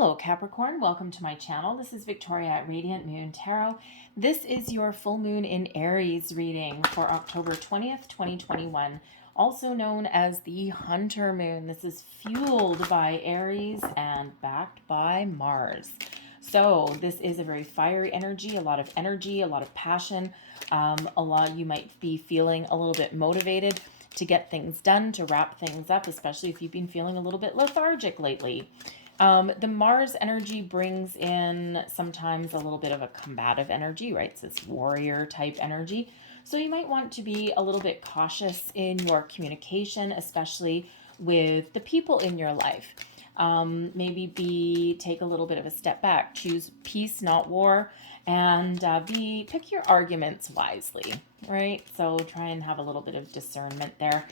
Hello Capricorn, welcome to my channel. This is Victoria at Radiant Moon Tarot. This is your full moon in Aries reading for October 20th, 2021, also known as the Hunter Moon. This is fueled by Aries and backed by Mars. So this is a very fiery energy, a lot of passion. You might be feeling a little bit motivated to get things done, to wrap things up, especially if you've been feeling a little bit lethargic lately. The Mars energy brings in sometimes a little bit of a combative energy, right? It's this warrior type energy. So you might want to be a little bit cautious in your communication, especially with the people in your life. Maybe take a little bit of a step back, choose peace, not war, and pick your arguments wisely, right? So try and have a little bit of discernment there.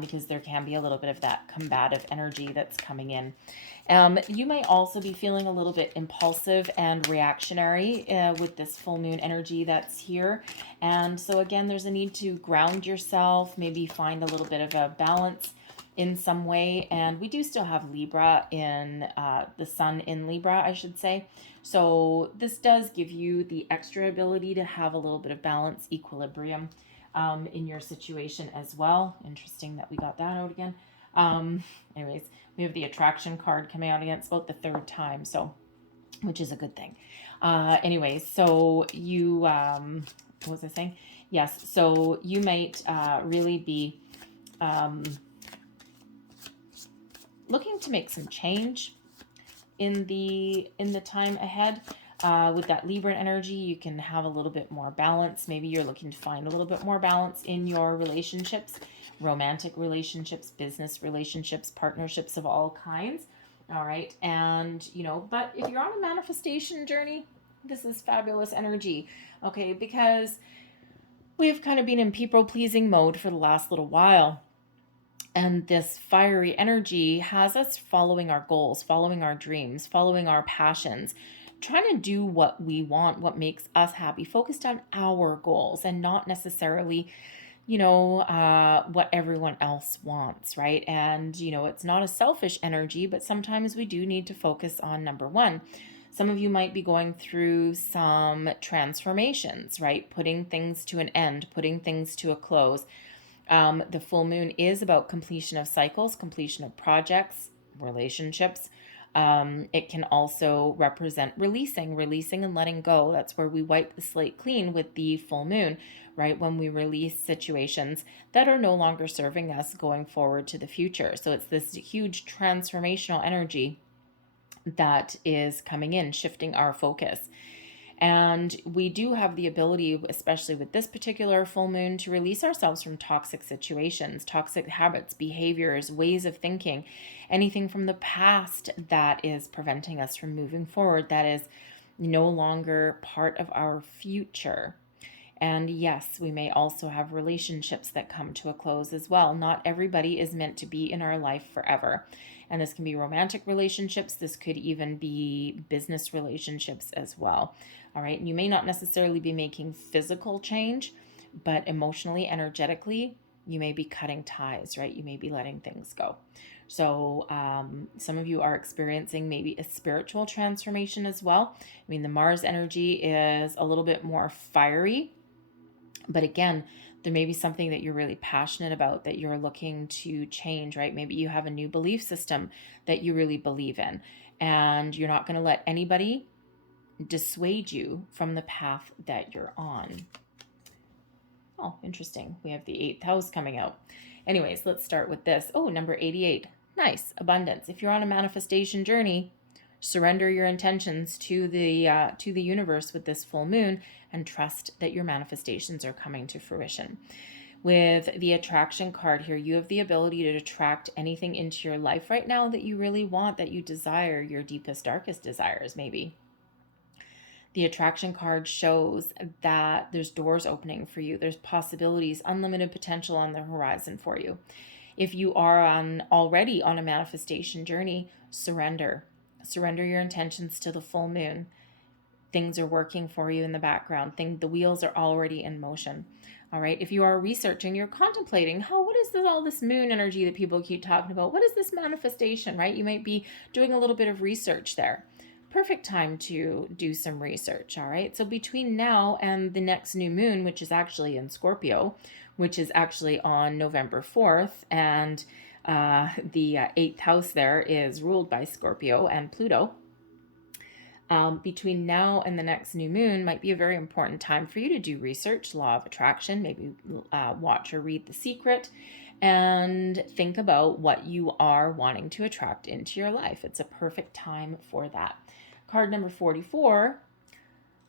Because there can be a little bit of that combative energy that's coming in. You might also be feeling a little bit impulsive and reactionary with this full moon energy that's here. And so again, there's a need to ground yourself, maybe find a little bit of a balance in some way. And we do still have Libra in the sun in Libra, I should say. So this does give you the extra ability to have a little bit of balance, equilibrium in your situation as well. Interesting that we got that out again. Anyways, we have the attraction card coming out again. It's about the third time, so which is a good thing. Anyways, so you, what was I saying? Yes, so you might really be looking to make some change in the time ahead. With that Libra energy, you can have a little bit more balance. Maybe you're looking to find a little bit more balance in your relationships, romantic relationships, business relationships, partnerships of all kinds. All right. And, but if you're on a manifestation journey, this is fabulous energy. Okay. Because we've kind of been in people-pleasing mode for the last little while. And this fiery energy has us following our goals, following our dreams, following our passions, trying to do what we want, what makes us happy, focused on our goals and not necessarily, what everyone else wants, right? And, it's not a selfish energy, but sometimes we do need to focus on number one. Some of you might be going through some transformations, right? Putting things to an end, putting things to a close. The full moon is about completion of cycles, completion of projects, relationships. It can also represent releasing and letting go. That's where we wipe the slate clean with the full moon, right? When we release situations that are no longer serving us going forward to the future. So it's this huge transformational energy that is coming in, shifting our focus. And we do have the ability, especially with this particular full moon, to release ourselves from toxic situations, toxic habits, behaviors, ways of thinking, anything from the past that is preventing us from moving forward, that is no longer part of our future. And yes, we may also have relationships that come to a close as well. Not everybody is meant to be in our life forever. And this can be romantic relationships. This could even be business relationships as well. All right. And you may not necessarily be making physical change, but emotionally, energetically, you may be cutting ties, right? You may be letting things go. So some of you are experiencing maybe a spiritual transformation as well. I mean, the Mars energy is a little bit more fiery, but again, there may be something that you're really passionate about that you're looking to change, right? Maybe you have a new belief system that you really believe in, and you're not going to let anybody dissuade you from the path that you're on. Oh, interesting. We have the 8th house coming out. Anyways, let's start with this. Oh, number 88. Nice. Abundance. If you're on a manifestation journey, surrender your intentions to the universe with this full moon and trust that your manifestations are coming to fruition. With the attraction card here, you have the ability to attract anything into your life right now that you really want, that you desire, your deepest, darkest desires maybe. The attraction card shows that there's doors opening for you. There's possibilities, unlimited potential on the horizon for you. If you are already on a manifestation journey, surrender your intentions to the full moon. things are working for you in the background. The wheels are already in motion. All right. If you are researching, you're contemplating, what is all this moon energy that people keep talking about? What is this manifestation, right? You might be doing a little bit of research there. Perfect time to do some research. All right. So between now and the next new moon, which is actually in Scorpio, which is actually on November 4th, and the 8th house there is ruled by Scorpio and Pluto. Between now and the next new moon might be a very important time for you to do research, law of attraction, maybe watch or read The Secret, and think about what you are wanting to attract into your life. It's a perfect time for that. Card number 44.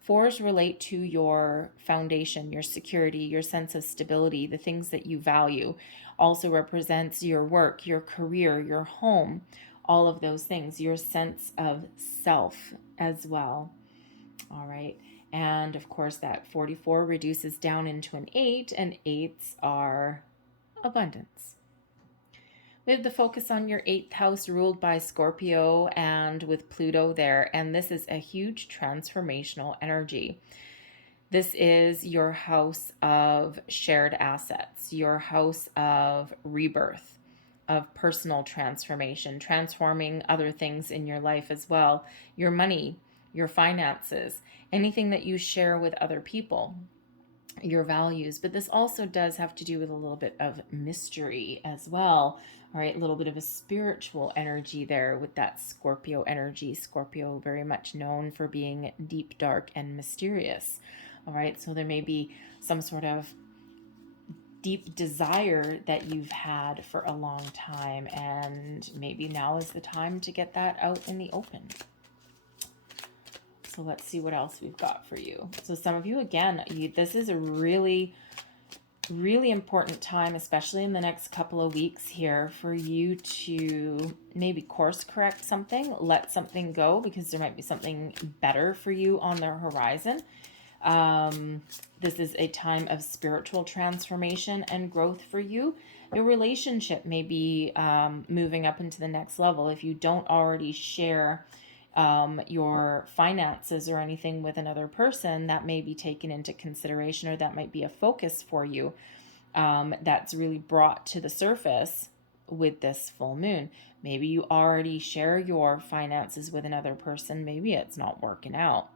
Fours relate to your foundation, your security, your sense of stability, the things that you value. Also represents your work, your career, your home, all of those things, your sense of self as well. All right. And of course, that 44 reduces down into an 8, and 8s are abundance. We have the focus on your 8th house ruled by Scorpio and with Pluto there. And this is a huge transformational energy. This is your house of shared assets, your house of rebirth, of personal transformation, transforming other things in your life as well. Your money, your finances, anything that you share with other people, your values. But this also does have to do with a little bit of mystery as well. All right, a little bit of a spiritual energy there with that Scorpio energy. Scorpio very much known for being deep, dark, and mysterious. All right, so there may be some sort of deep desire that you've had for a long time, and maybe now is the time to get that out in the open. So let's see what else we've got for you. So some of you, again, this is a really important time, especially in the next couple of weeks here, for you to maybe course correct something, let something go, because there might be something better for you on the horizon. This is a time of spiritual transformation and growth for you. Your relationship may be moving up into the next level. If you don't already share your finances or anything with another person, that may be taken into consideration, or that might be a focus for you that's really brought to the surface with this full moon. Maybe you already share your finances with another person. Maybe it's not working out.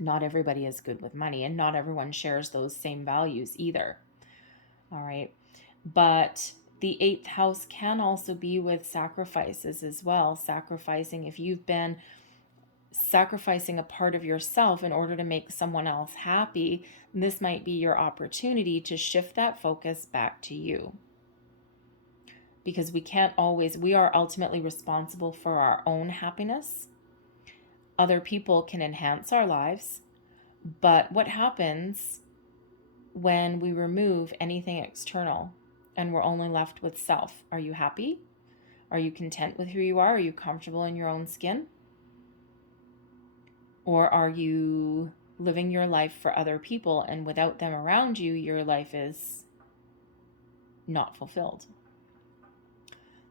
Not everybody is good with money, and not everyone shares those same values either. All right. But the 8th house can also be with sacrifices as well. Sacrificing, if you've been sacrificing a part of yourself in order to make someone else happy, this might be your opportunity to shift that focus back to you. Because we are ultimately responsible for our own happiness. Other people can enhance our lives, but what happens when we remove anything external and we're only left with self? Are you happy? Are you content with who you are? Are you comfortable in your own skin? Or are you living your life for other people, and without them around you, your life is not fulfilled?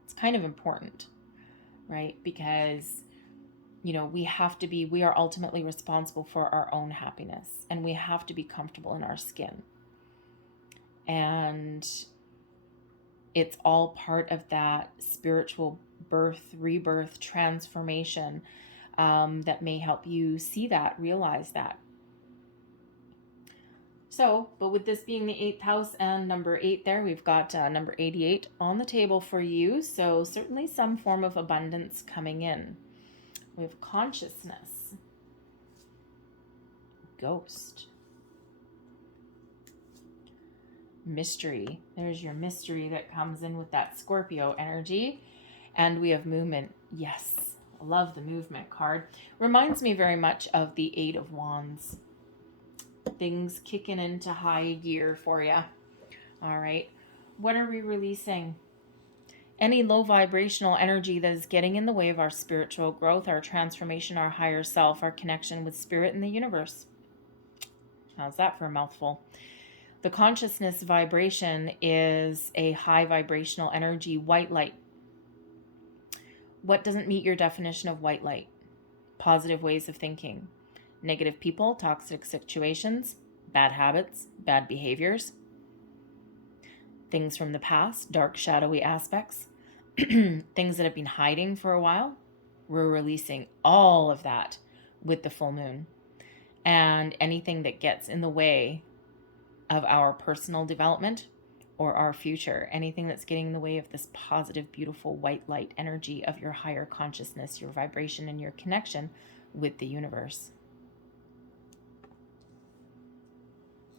It's kind of important, right? Because we are ultimately responsible for our own happiness, and we have to be comfortable in our skin. And it's all part of that spiritual birth, rebirth, transformation that may help you see that, realize that. So, but with this being the 8th house and number 8 there, we've got number 88 on the table for you. So certainly some form of abundance coming in. We have consciousness, ghost, mystery. There's your mystery that comes in with that Scorpio energy. And we have movement. Yes, I love the movement card. Reminds me very much of the 8 of Wands. Things kicking into high gear for you. All right. What are we releasing? Any low vibrational energy that is getting in the way of our spiritual growth, our transformation, our higher self, our connection with spirit and the universe. How's that for a mouthful? The consciousness vibration is a high vibrational energy, white light. What doesn't meet your definition of white light? Positive ways of thinking, negative people, toxic situations, bad habits, bad behaviors, things from the past, dark, shadowy aspects, things that have been hiding for a while. We're releasing all of that with the full moon. And anything that gets in the way of our personal development or our future, anything that's getting in the way of this positive, beautiful white light energy of your higher consciousness, your vibration, and your connection with the universe.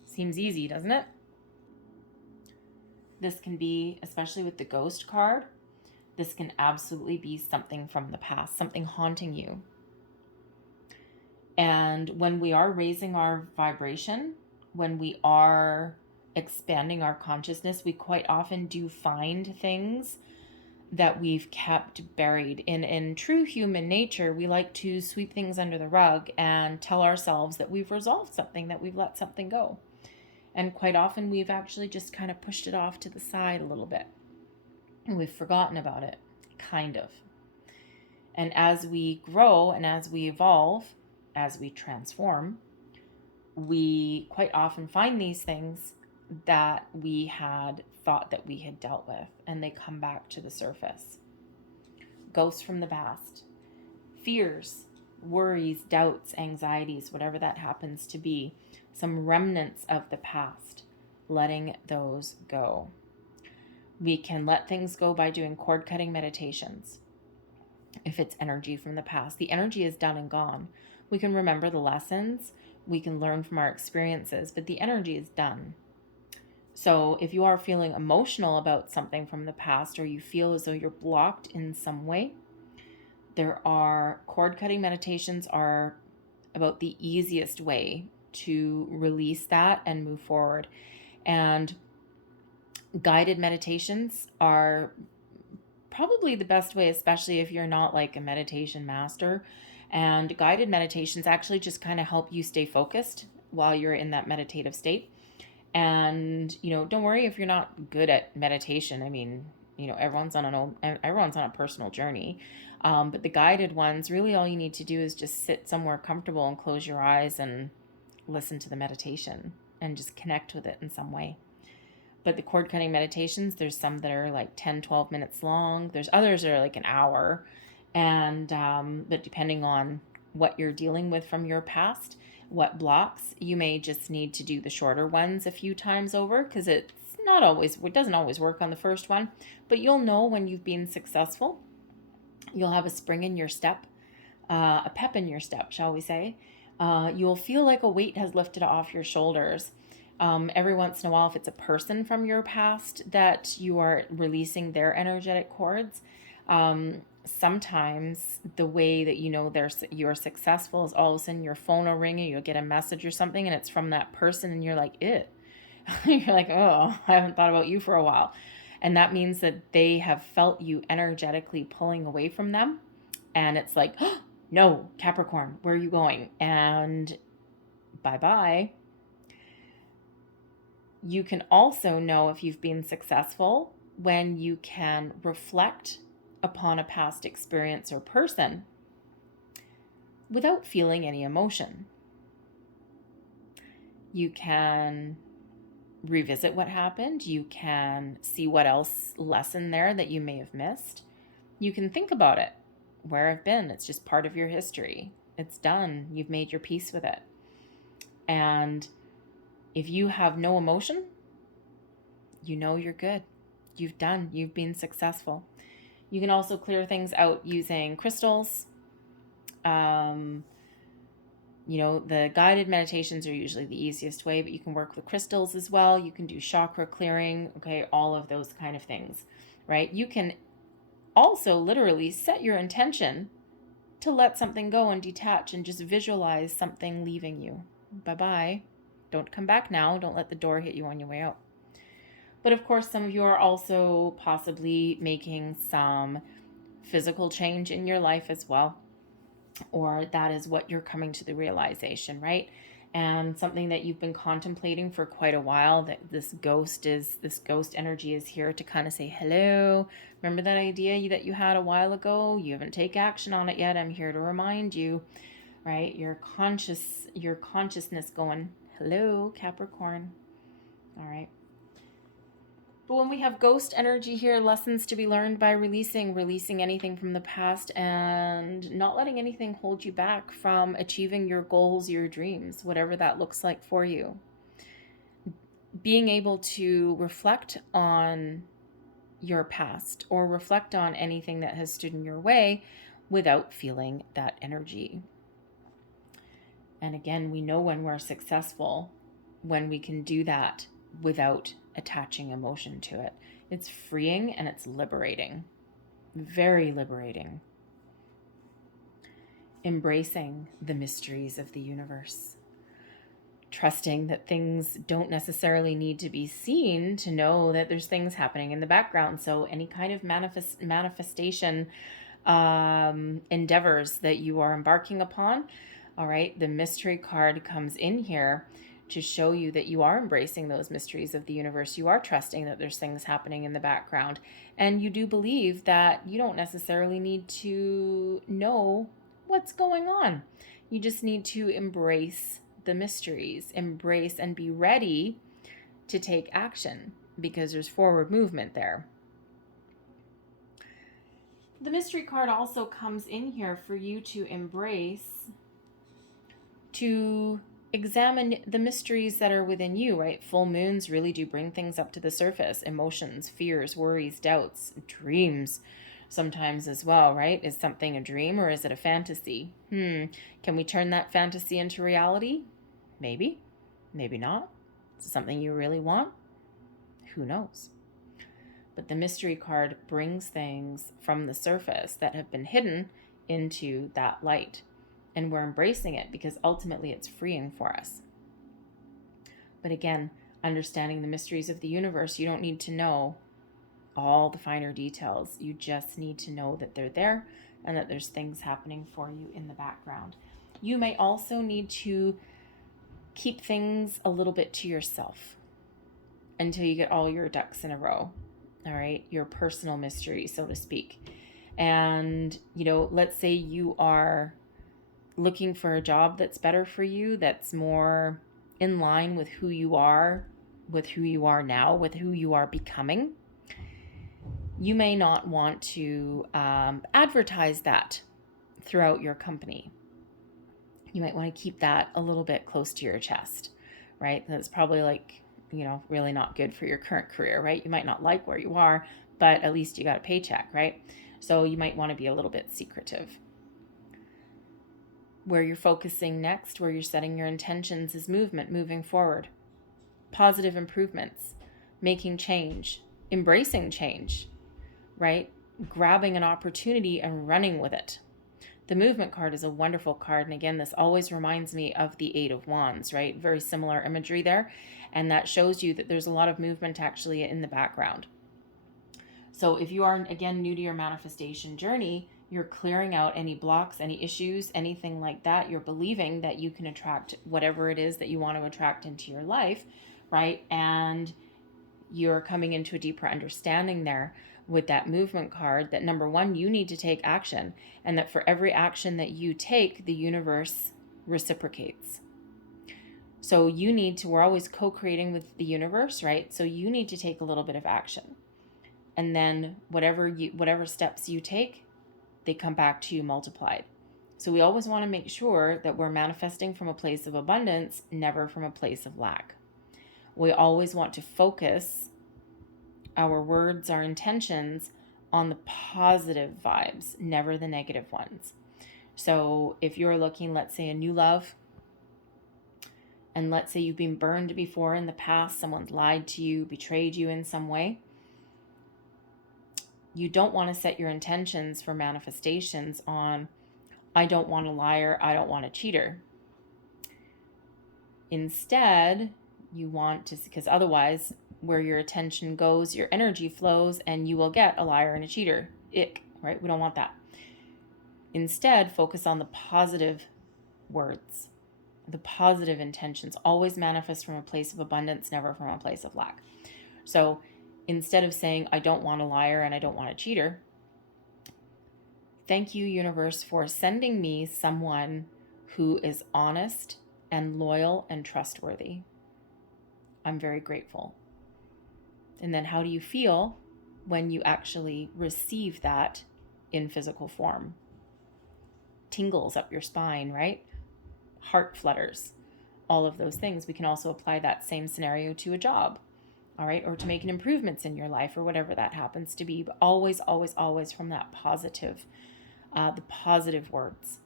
Seems easy, doesn't it? This can be, especially with the ghost card, this can absolutely be something from the past, something haunting you. And when we are raising our vibration, when we are expanding our consciousness, we quite often do find things that we've kept buried. In true human nature, we like to sweep things under the rug and tell ourselves that we've resolved something, that we've let something go. And quite often we've actually just kind of pushed it off to the side a little bit. And we've forgotten about it, kind of. And as we grow and as we evolve, as we transform, we quite often find these things that we had thought that we had dealt with, and they come back to the surface. Ghosts from the past, fears, worries, doubts, anxieties, whatever that happens to be, some remnants of the past, letting those go. We can let things go by doing cord cutting meditations. If it's energy from the past, the energy is done and gone. We can remember the lessons, we can learn from our experiences, but the energy is done. So if you are feeling emotional about something from the past, or you feel as though you're blocked in some way, there are cord cutting meditations are about the easiest way to release that and move forward. And guided meditations are probably the best way, especially if you're not like a meditation master. And guided meditations actually just kind of help you stay focused while you're in that meditative state. And, don't worry if you're not good at meditation. I mean, everyone's on a personal journey. But the guided ones, really all you need to do is just sit somewhere comfortable and close your eyes and listen to the meditation and just connect with it in some way. But the cord cutting meditations, there's some that are like 10, 12 minutes long. There's others that are like an hour. And but depending on what you're dealing with from your past, what blocks, you may just need to do the shorter ones a few times over, because it doesn't always work on the first one, but you'll know when you've been successful. You'll have a spring in your step, a pep in your step, shall we say. You'll feel like a weight has lifted off your shoulders. Every once in a while, if it's a person from your past that you are releasing their energetic cords, sometimes the way that you're successful is all of a sudden your phone will ring and you'll get a message or something, and it's from that person, and you're like, you're like, oh, I haven't thought about you for a while. And that means that they have felt you energetically pulling away from them. And it's like, oh, no, Capricorn, where are you going? And bye-bye. You can also know if you've been successful when you can reflect upon a past experience or person without feeling any emotion. You can revisit what happened. You can see what else lesson there that you may have missed. You can think about it. Where I've been, it's just part of your history. It's done. You've made your peace with it. And if you have no emotion, you're good. You've been successful. You can also clear things out using crystals. The guided meditations are usually the easiest way, but you can work with crystals as well. You can do chakra clearing, all of those kind of things, right? You can also literally set your intention to let something go and detach and just visualize something leaving you. Bye-bye. Don't come back now. Don't let the door hit you on your way out. But of course, some of you are also possibly making some physical change in your life as well. Or that is what you're coming to the realization, right? And something that you've been contemplating for quite a while, that this ghost energy is here to kind of say, hello, remember that idea that you had a while ago? You haven't taken action on it yet. I'm here to remind you. right? Your consciousness going, hello, Capricorn. All right. But when we have ghost energy here, lessons to be learned by releasing anything from the past and not letting anything hold you back from achieving your goals, your dreams, whatever that looks like for you. Being able to reflect on your past or reflect on anything that has stood in your way without feeling that energy. And again, we know when we're successful, when we can do that without attaching emotion to it. It's freeing and it's liberating. Very liberating. Embracing the mysteries of the universe. Trusting that things don't necessarily need to be seen to know that there's things happening in the background. So any kind of manifestation endeavors that you are embarking upon, all right, the mystery card comes in here to show you that you are embracing those mysteries of the universe. You are trusting that there's things happening in the background. And you do believe that you don't necessarily need to know what's going on. You just need to embrace the mysteries, embrace and be ready to take action because there's forward movement there. The mystery card also comes in here for you to embrace, to examine the mysteries that are within you, right? Full moons really do bring things up to the surface. Emotions, fears, worries, doubts, dreams sometimes as well, right? Is something a dream or is it a fantasy? Can we turn that fantasy into reality? Maybe, maybe not. Is it something you really want? Who knows? But the mystery card brings things from the surface that have been hidden into that light. And we're embracing it because ultimately it's freeing for us. But again, understanding the mysteries of the universe, you don't need to know all the finer details. You just need to know that they're there and that there's things happening for you in the background. You may also need to keep things a little bit to yourself until you get all your ducks in a row. All right, your personal mystery, so to speak. And, let's say you are looking for a job that's better for you, that's more in line with who you are now, with who you are becoming. You may not want to advertise that throughout your company. You might want to keep that a little bit close to your chest, right? That's probably really not good for your current career, right? You might not like where you are, but at least you got a paycheck, right? So you might want to be a little bit secretive. Where you're focusing next, where you're setting your intentions is movement, moving forward, positive improvements, making change, embracing change, right? Grabbing an opportunity and running with it. The movement card is a wonderful card. And again, this always reminds me of the Eight of Wands, right? Very similar imagery there. And that shows you that there's a lot of movement actually in the background. So if you are, again, new to your manifestation journey, you're clearing out any blocks, any issues, anything like that. You're believing that you can attract whatever it is that you want to attract into your life, right? And you're coming into a deeper understanding there with that movement card that number one, you need to take action, and that for every action that you take, the universe reciprocates. So we're always co-creating with the universe, right? So you need to take a little bit of action. And then whatever steps you take, they come back to you multiplied. So we always want to make sure that we're manifesting from a place of abundance, never from a place of lack. We always want to focus our words, our intentions on the positive vibes, never the negative ones. So if you're looking, let's say, a new love, and let's say you've been burned before in the past, someone's lied to you, betrayed you in some way, you don't want to set your intentions for manifestations on, I don't want a liar, I don't want a cheater. Instead, you want to, because otherwise, where your attention goes, your energy flows, and you will get a liar and a cheater. Ick, right? We don't want that. Instead, focus on the positive words, the positive intentions. Always manifest from a place of abundance, never from a place of lack. So instead of saying, I don't want a liar and I don't want a cheater, thank you, universe, for sending me someone who is honest and loyal and trustworthy. I'm very grateful. And then how do you feel when you actually receive that in physical form? Tingles up your spine, right? Heart flutters, all of those things. We can also apply that same scenario to a job, all right, or to making improvements in your life or whatever that happens to be. But always, always, always from that positive, the positive words.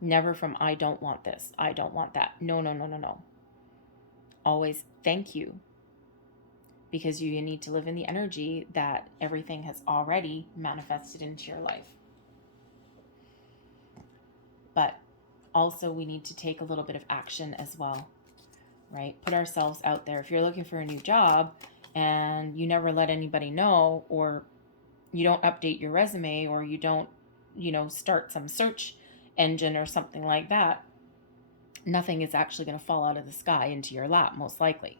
Never from, I don't want this, I don't want that. No, no, no, no, no. Always thank you, because you need to live in the energy that everything has already manifested into your life. But also we need to take a little bit of action as well, right? Put ourselves out there. If you're looking for a new job and you never let anybody know, or you don't update your resume, or you don't, start some search engine or something like that, nothing is actually going to fall out of the sky into your lap, most likely.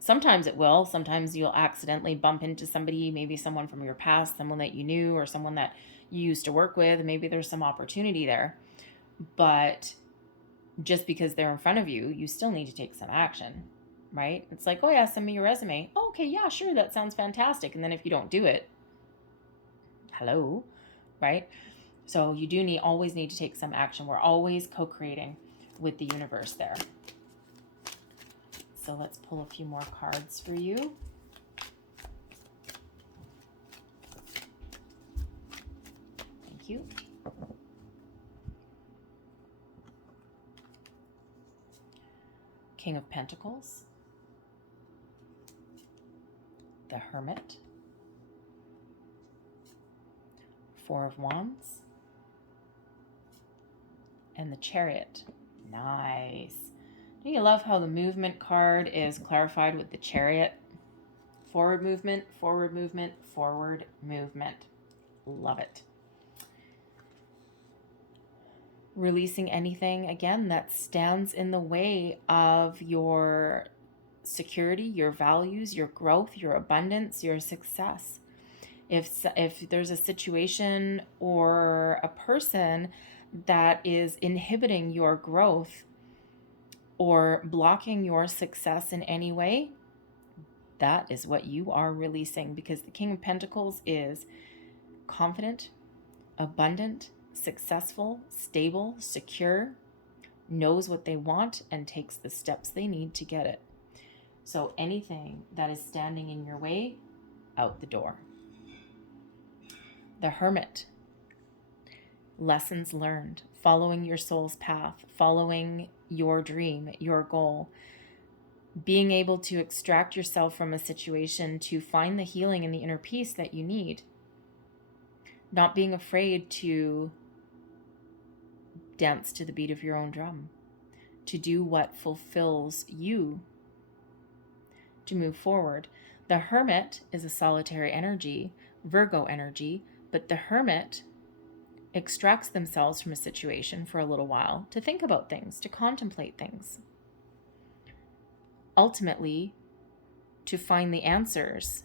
Sometimes it will. Sometimes you'll accidentally bump into somebody, maybe someone from your past, someone that you knew, or someone that you used to work with. Maybe there's some opportunity there. But just because they're in front of you, you still need to take some action, right? It's like, oh yeah, send me your resume. Oh, okay, yeah, sure, that sounds fantastic. And then if you don't do it, hello, right? So you do always need to take some action. We're always co-creating with the universe there. So let's pull a few more cards for you. Thank you. King of Pentacles, the Hermit, Four of Wands, and the Chariot. Nice. Do you love how the movement card is clarified with the Chariot? Forward movement, forward movement, forward movement. Love it. Releasing anything, again, that stands in the way of your security, your values, your growth, your abundance, your success. If there's a situation or a person that is inhibiting your growth or blocking your success in any way, that is what you are releasing, because the King of Pentacles is confident, abundant, successful, stable, secure, knows what they want, and takes the steps they need to get it. So anything that is standing in your way, out the door. The Hermit. Lessons learned, following your soul's path, following your dream, your goal, being able to extract yourself from a situation to find the healing and the inner peace that you need. Not being afraid to dance to the beat of your own drum, to do what fulfills you, to move forward. The Hermit is a solitary energy, Virgo energy, but the Hermit extracts themselves from a situation for a little while to think about things, to contemplate things. Ultimately, to find the answers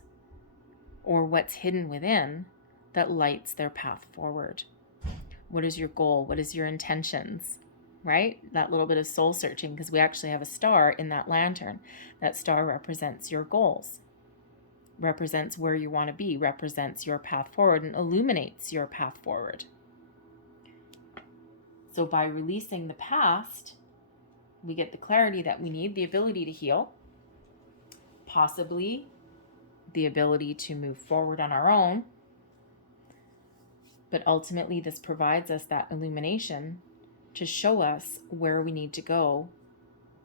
or what's hidden within that lights their path forward. What is your goal? What is your intentions? Right? That little bit of soul searching, because we actually have a star in that lantern. That star represents your goals, represents where you want to be, represents your path forward, and illuminates your path forward. So by releasing the past, we get the clarity that we need, the ability to heal, possibly the ability to move forward on our own. But ultimately, this provides us that illumination to show us where we need to go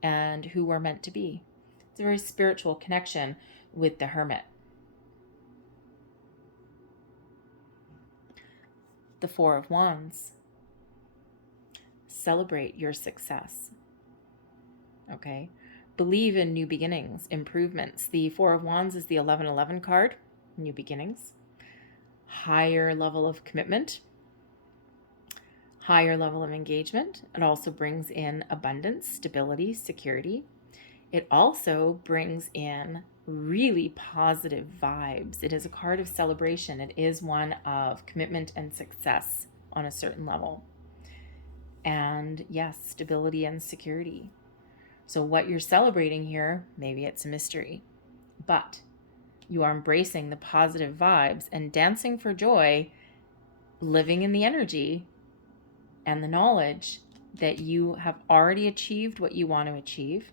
and who we're meant to be. It's a very spiritual connection with the Hermit. The Four of Wands. Celebrate your success. Okay? Believe in new beginnings, improvements. The Four of Wands is the 1111 card, new beginnings. Higher level of commitment, higher level of engagement. It also brings in abundance, stability, security. It also brings in really positive vibes. It is a card of celebration. It is one of commitment and success on a certain level. And yes, stability and security. So what you're celebrating here, maybe it's a mystery, but you are embracing the positive vibes and dancing for joy, living in the energy and the knowledge that you have already achieved what you want to achieve,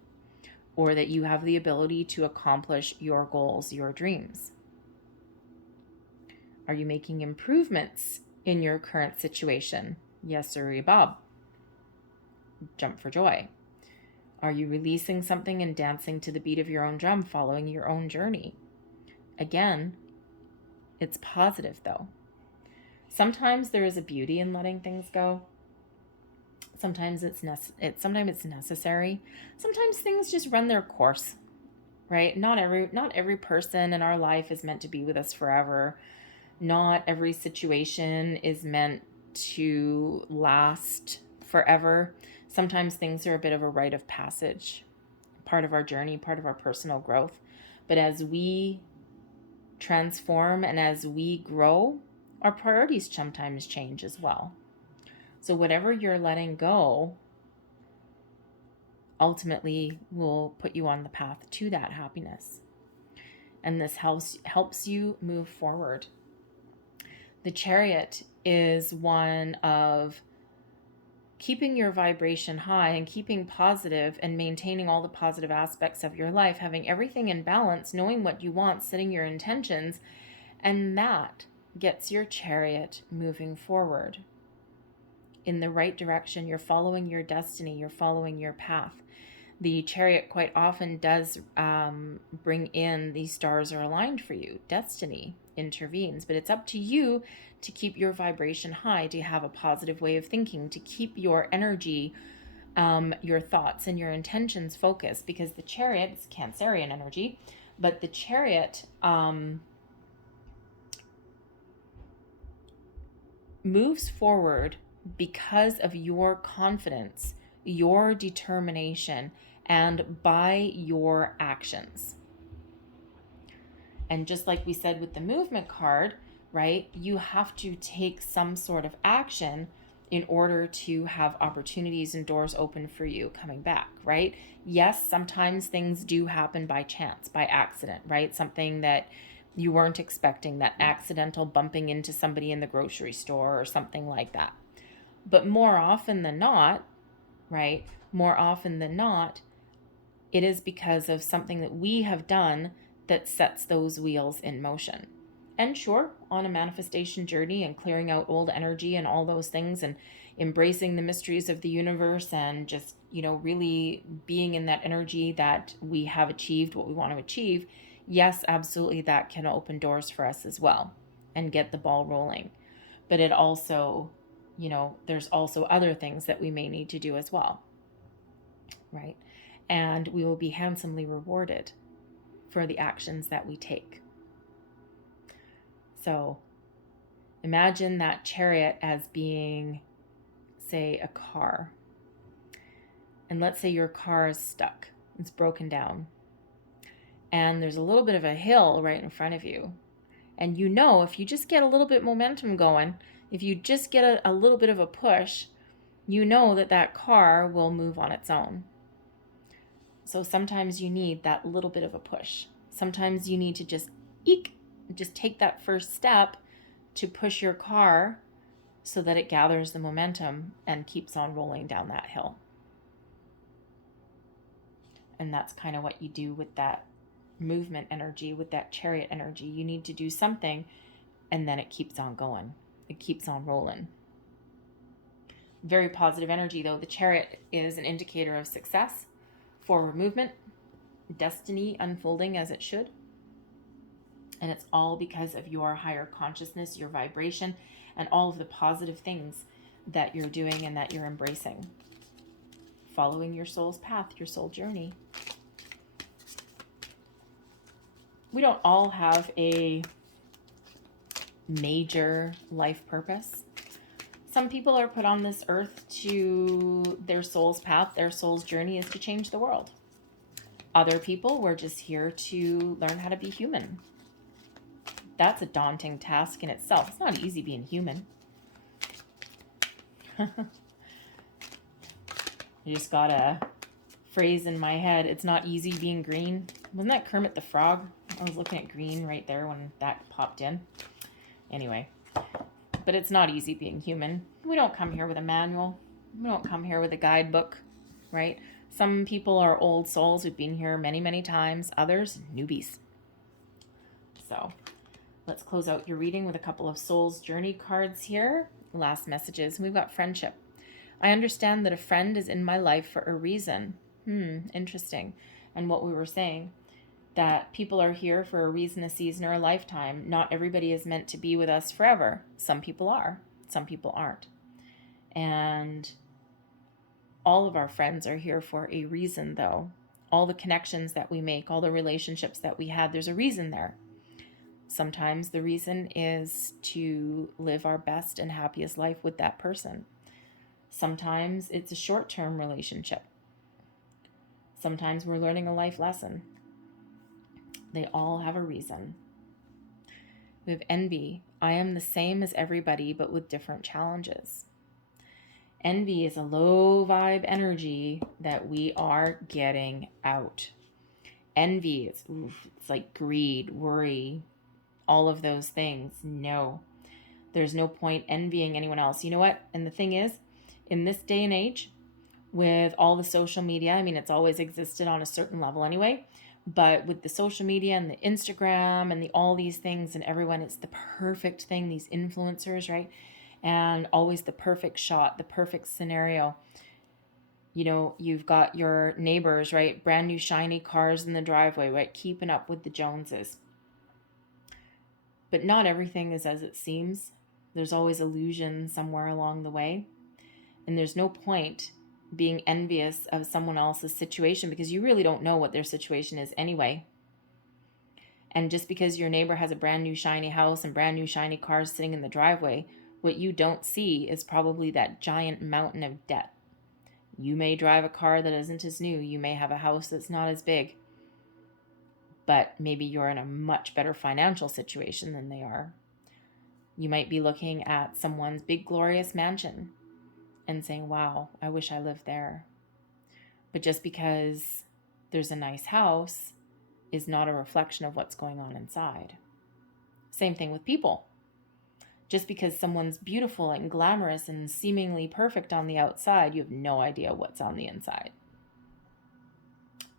or that you have the ability to accomplish your goals, your dreams. Are you making improvements in your current situation? Yes, sir, Bob. Jump for joy. Are you releasing something and dancing to the beat of your own drum, following your own journey? Again, it's positive though. Sometimes there is a beauty in letting things go. Sometimes it's necessary. Sometimes things just run their course, right? Not every person in our life is meant to be with us forever. Not every situation is meant to last forever. Sometimes things are a bit of a rite of passage, part of our journey, part of our personal growth. But as we transform and as we grow, our priorities sometimes change as well. So whatever you're letting go ultimately will put you on the path to that happiness. And this helps you move forward. The Chariot is one of keeping your vibration high and keeping positive and maintaining all the positive aspects of your life, having everything in balance, knowing what you want, setting your intentions, and that gets your Chariot moving forward in the right direction. You're following your destiny, you're following your path. The Chariot quite often does bring in these stars are aligned for you. Destiny intervenes, but it's up to you to keep your vibration high, to have a positive way of thinking, to keep your energy, your thoughts and your intentions focused, because the Chariot is Cancerian energy, but the Chariot moves forward because of your confidence, your determination, and by your actions. And just like we said with the movement card, right, you have to take some sort of action in order to have opportunities and doors open for you coming back, right? Yes, sometimes things do happen by chance, by accident, right? Something that you weren't expecting, that accidental bumping into somebody in the grocery store or something like that. But more often than not, right, more often than not, it is because of something that we have done that sets those wheels in motion. And sure, on a manifestation journey and clearing out old energy and all those things and embracing the mysteries of the universe and just, really being in that energy that we have achieved what we want to achieve, yes, absolutely, that can open doors for us as well and get the ball rolling. But it also, there's also other things that we may need to do as well, right? And we will be handsomely rewarded for the actions that we take. So imagine that Chariot as being, say, a car. And let's say your car is stuck. It's broken down. And there's a little bit of a hill right in front of you. And if you just get a little bit momentum going, if you just get a little bit of a push, that car will move on its own. So sometimes you need that little bit of a push. Sometimes you need to just take that first step to push your car so that it gathers the momentum and keeps on rolling down that hill. And that's kind of what you do with that movement energy, with that Chariot energy. You need to do something, and then it keeps on going. It keeps on rolling. Very positive energy, though. The Chariot is an indicator of success, forward movement, destiny unfolding as it should. And it's all because of your higher consciousness, your vibration, and all of the positive things that you're doing and that you're embracing. Following your soul's path, your soul journey. We don't all have a major life purpose. Some people are put on this earth to their soul's path, their soul's journey is to change the world. Other people, we're just here to learn how to be human. That's a daunting task in itself. It's not easy being human. I just got a phrase in my head. It's not easy being green. Wasn't that Kermit the Frog? I was looking at green right there when that popped in. Anyway, but it's not easy being human. We don't come here with a manual. We don't come here with a guidebook, right? Some people are old souls who've been here many, many times. Others, newbies. So let's close out your reading with a couple of Soul's Journey cards here. Last messages. We've got friendship. I understand that a friend is in my life for a reason. Interesting. And what we were saying, that people are here for a reason, a season, or a lifetime. Not everybody is meant to be with us forever. Some people are. Some people aren't. And all of our friends are here for a reason, though. All the connections that we make, all the relationships that we had, there's a reason there. Sometimes the reason is to live our best and happiest life with that person. Sometimes it's a short-term relationship. Sometimes we're learning a life lesson. They all have a reason. We have envy. I am the same as everybody, but with different challenges. Envy is a low vibe energy that we are getting out. Envy, it's like greed, worry, all of those things. No, there's no point envying anyone else. You know what? And the thing is, in this day and age, with all the social media, I mean, it's always existed on a certain level anyway, but with the social media and the Instagram and all these things and everyone, it's the perfect thing, these influencers, right? And always the perfect shot, the perfect scenario. You know, you've got your neighbors, right? Brand new shiny cars in the driveway, right? Keeping up with the Joneses. But not everything is as it seems. There's always illusion somewhere along the way. And there's no point being envious of someone else's situation because you really don't know what their situation is anyway. And just because your neighbor has a brand new shiny house and brand new shiny cars sitting in the driveway, what you don't see is probably that giant mountain of debt. You may drive a car that isn't as new. You may have a house that's not as big. But maybe you're in a much better financial situation than they are. You might be looking at someone's big, glorious mansion and saying, wow, I wish I lived there. But just because there's a nice house is not a reflection of what's going on inside. Same thing with people. Just because someone's beautiful and glamorous and seemingly perfect on the outside, you have no idea what's on the inside.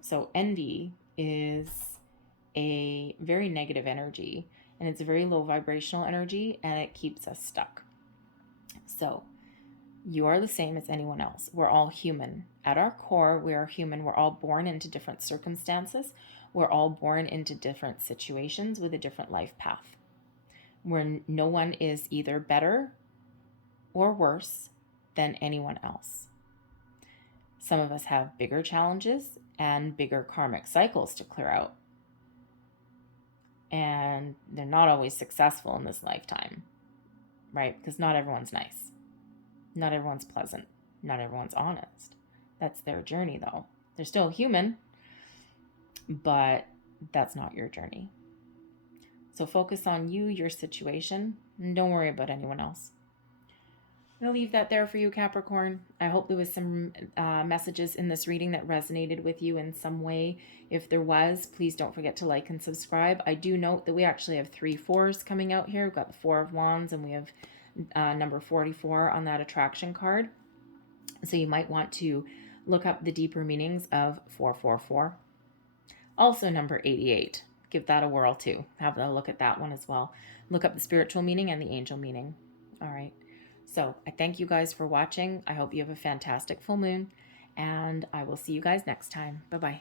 So envy is a very negative energy, and it's a very low vibrational energy, and it keeps us stuck. So you are the same as anyone else. We're all human. At our core, we are human. We're all born into different circumstances. We're all born into different situations with a different life path, where no one is either better or worse than anyone else. Some of us have bigger challenges and bigger karmic cycles to clear out. And they're not always successful in this lifetime, right? Because not everyone's nice. Not everyone's pleasant. Not everyone's honest. That's their journey, though. They're still human, but that's not your journey. So focus on you, your situation, and don't worry about anyone else. I'm going to leave that there for you, Capricorn. I hope there was some messages in this reading that resonated with you in some way. If there was, please don't forget to like and subscribe. I do note that we actually have 3 4s coming out here. We've got the 4 of Wands, and we have number 44 on that attraction card. So you might want to look up the deeper meanings of 444. Also number 88. Give that a whirl too. Have a look at that one as well. Look up the spiritual meaning and the angel meaning. All right. So I thank you guys for watching. I hope you have a fantastic full moon, and I will see you guys next time. Bye-bye.